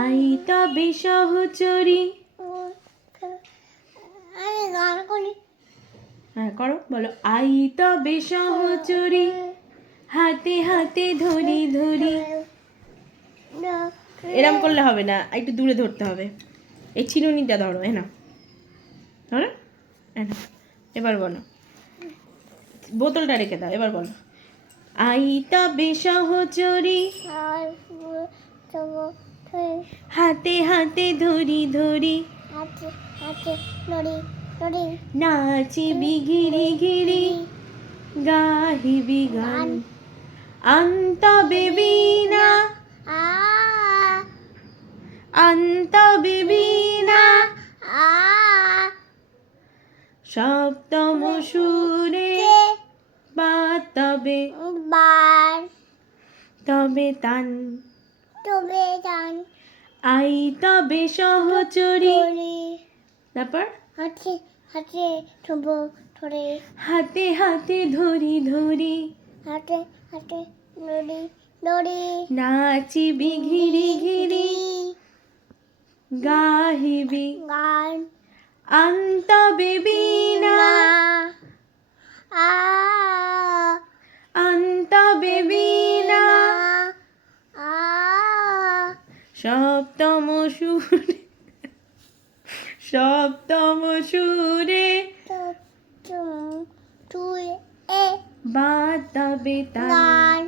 I তবে সহচরী। আমি গান করি। হ্যাঁ করো, বলো আই তবে সহচরী, হাতে হাতে ধরি ধরি। এরম করলে হবে না, একটু দূরে ধরতে হবে। এই চিরুনিটা ধরো, না ধরো, এবার বলো, বোতলটা রেখে দাও, এবার বলো আই তবে সহচরী, হাতে হাতে ধরি ধরি, হাতে হাতে নড়ি নড়ি নাচিবি ঘিরি ঘিরি, গাহিবি গান, আন্তবে বীণা, আন্তবে বীণা, সপ্তম সুরে বাতবে বার তবে তান, তবে গান আই তবে সহচরী। তারপর হাতে হাতে ধরবো ধরে, হাতে হাতে ধরি ধরি, হাতে হাতে নড়ি নড়ি, নাচিবি ঘিরি ঘিরি, গাহিবি গান আন্তবে বীণা, আন্তবে বীণা, সপ্তম সুরে, সপ্তম সুরে তুই বাতাবে তান, গান